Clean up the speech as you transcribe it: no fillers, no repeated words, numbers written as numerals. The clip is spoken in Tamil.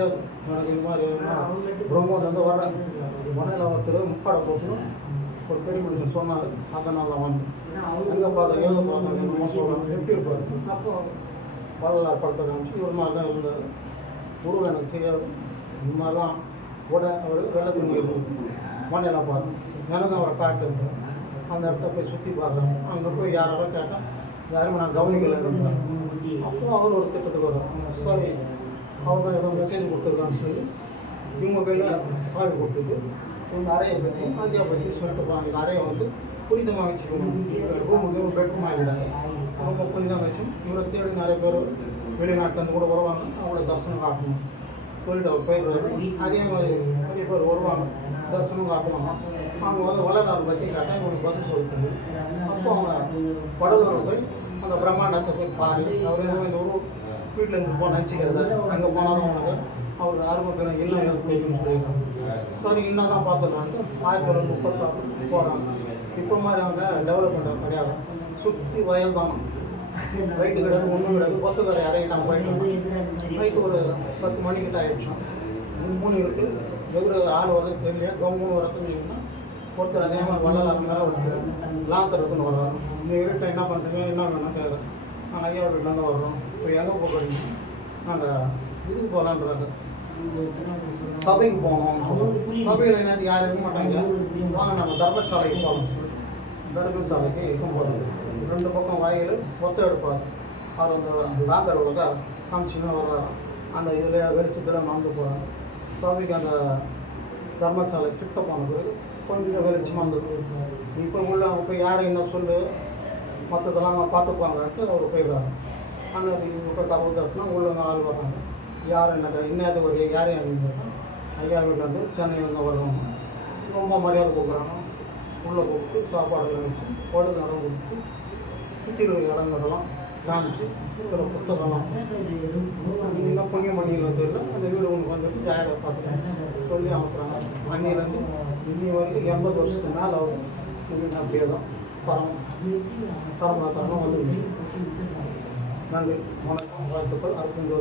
தெரியாது. எனக்கு இந்த மாதிரி பிரம்மோட்லேருந்து வர்றேன். மனையில் ஒருத்தர் முக்காடை போட்டு ஒரு பெரிய மனுஷன் சொன்னார். அதனால் தான் வந்து எங்கே பார்த்தா ஏதோ பார்த்தா என்னமோ சொல்கிறாங்க. எப்படி இருப்பார்? அப்போ வள்ளலார் படத்தை காமிச்சு ஒரு மாதிரி தான் இருந்தார். உருவம் எனக்கு தெரியாது. இந்த மாதிரி தான் உடை அவர் வெள்ளை துணி மனையில் பார்த்தேன். எனக்கு அவரை காட்டுன்றார். அந்த இடத்த போய் சுற்றி பார்க்குறேன். அங்கே போய் யாராலும் கேட்டால் யாருமே நான் கவனிக்கலைன்னு. அப்போ அவர் ஒரு திட்டத்துக்கு வர்றார். சரி, அவர் தான் ஏதோ மெசேஜ் கொடுத்துருக்கான்னு சொல்லி இவங்க கையில் சாவி கொடுத்துட்டு இந்த அறையை பற்றி ஐயா பற்றி சொல்லிட்டு போகிறாங்க. இந்த அறையை வந்து புனிதமாக வச்சுக்கணும். ரூமுக்கு பெட்ரூம் ஆகிவிடாது. ரொம்ப புனிதமாக வச்சும் இவரை தேடி நிறைய பேர் வெளிநாட்டிலேருந்து கூட வருவாங்க. அவங்களோட தரிசனம் காட்டணும் சொல்லிட்டு அவர் போயிடுறாரு. அதே மாதிரி நிறைய பேர் வருவாங்க, தரிசனம் காட்டுவாங்க. அவங்க வந்து வள்ளலார் பற்றி கேட்டால் இவங்களுக்கு பதில் சொல்லிட்டாங்க. அப்போ அவங்க வடலூர் போய் அந்த பிரம்மாண்டத்தை போய் பாரு. அவர் இந்த ஒரு வீட்டிலேருந்து போக நினச்சிக்கிறது. அங்கே போனாலும் அவனுக்கு அவர் ஆரம்ப பேரும் இல்லை போய்க்குன்னு சொல்லியிருக்காங்க. சரி, இன்னும் தான் பார்த்துருக்காங்க. 1936 போகிறாங்க. இப்போ மாதிரி அவங்க டெவலப்மெண்ட் கிடையாது. சுற்றி வயல் தானே, ரைட்டு கிடையாது, ஒன்றும் கிடையாது. பஸ்ஸு வேறு இறங்கி நாங்கள் போயிட்டோம். நைட்டு ஒரு 10 மணிக்கிட்ட ஆகிடுச்சோம். 3 இருக்கு. வெகுறு ஆள் வரது தெரியல. கவர்மெண்ட் வரதுன்னு ஒருத்தர் அதே மாதிரி வள்ளலார் மேலே ஒருத்தர் லாந்தரத்துன்னு வர்றாரு. இந்த இருட்டை என்ன பண்ணுறீங்க, என்ன வேணும் கேட்குறேன். நாங்கள் ஐயா வீட்டிலேருந்து வர்றோம். இப்போ எங்கே போகிறீங்க? நாங்கள் இதுக்கு போகலான்றாங்க, சபைக்கு போகணும். சபையில் என்னது யாரும் இருக்க மாட்டாங்க. வாங்க நம்ம தர்மசாலைக்கு போகலாம். தர்மசாலைக்கு இருக்கும் போகிறது 2 பக்கம் வாயில் ஒத்த எடுப்பார். அவர் அந்த லாந்தர் உலக காமிச்சிங்கன்னா வர்றாரு. அந்த இதில் வெளிச்சத்தில் நடந்து போகிறாங்க. சபைக்கு அந்த தர்மசாலை கிட்ட போன பிறகு கொஞ்சம் வெளிச்சமாக இருந்தது. இப்போ உள்ள அவங்க போய் யாரும் என்ன சொல்லு மற்றதெல்லாம் அவங்க பார்த்துப்பாங்கன்ட்டு அவர் போயிடுறாங்க. அங்கே அது இப்போ தகவல் தட்டுனா உள்ள ஆள் வர்றாங்க. யார் என்ன இன்னது ஒரு யாரையும் அணிஞ்சாங்க. ஐயா வீட்டிலேருந்து சென்னையிலேருந்து வருவாங்க. ரொம்ப மரியாதை கொடுக்குறாங்க. உள்ளே கொடுத்து சாப்பாடுலாம் வச்சு படுக்க இடம் கொடுத்து சுற்றி இருக்கிற இடங்களெல்லாம் காமிச்சு சில புஸ்தகம்லாம் இன்னும் புண்ணியம் பண்ணிக்கலாம் தெரியல. அந்த வீடு ஒன்று வந்துட்டு ஜாயதை பார்த்துட்டு சொல்லி அனுப்புகிறாங்க. அன்னிலேருந்து இன்னி வந்து 80 வருஷத்துக்கு மேலே ஆகும். அப்படியே தான் தரமாக வந்து நன்றி, வணக்கம், வாழ்த்துக்கள். 69